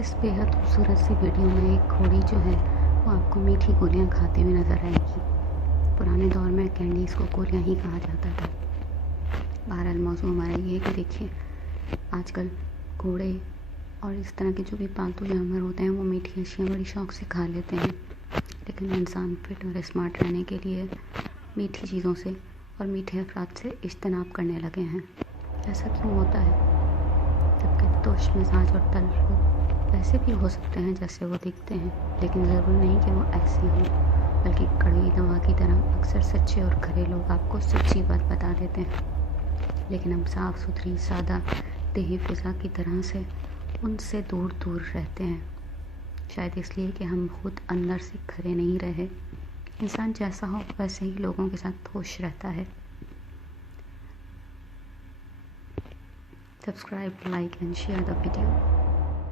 इस बेहद खूबसूरत सी वीडियो में एक घोड़ी जो है वो आपको मीठी गोलियां खाते हुए नज़र आएगी। पुराने दौर में कैंडीज़ को गोलियां ही कहा जाता था। बहरहाल मौजू हमारा ये है कि देखिए आजकल घोड़े और इस तरह के जो भी पालतू जानवर होते हैं वो मीठी अशियाँ बड़ी शौक़ से खा लेते हैं, लेकिन इंसान फिट और स्मार्ट रहने के लिए मीठी चीज़ों से और मीठे अफराद से इज्तनाब करने लगे हैं। ऐसा क्यों होता है? जबकि दोष मिजाज और तल्ख लोग ऐसे भी हो सकते हैं जैसे वो दिखते हैं, लेकिन ज़रूरी नहीं कि वो ऐसे हों, बल्कि कड़वी दवा की तरह अक्सर सच्चे और खरे लोग आपको सच्ची बात बता देते हैं। लेकिन हम साफ़ सुथरी सादा देही फ़िज़ा की तरह से उनसे दूर दूर रहते हैं, शायद इसलिए कि हम खुद अंदर से खरे नहीं रहे। इंसान जैसा हो वैसे ही लोगों के साथ खुश रहता है। Subscribe, like and share the video.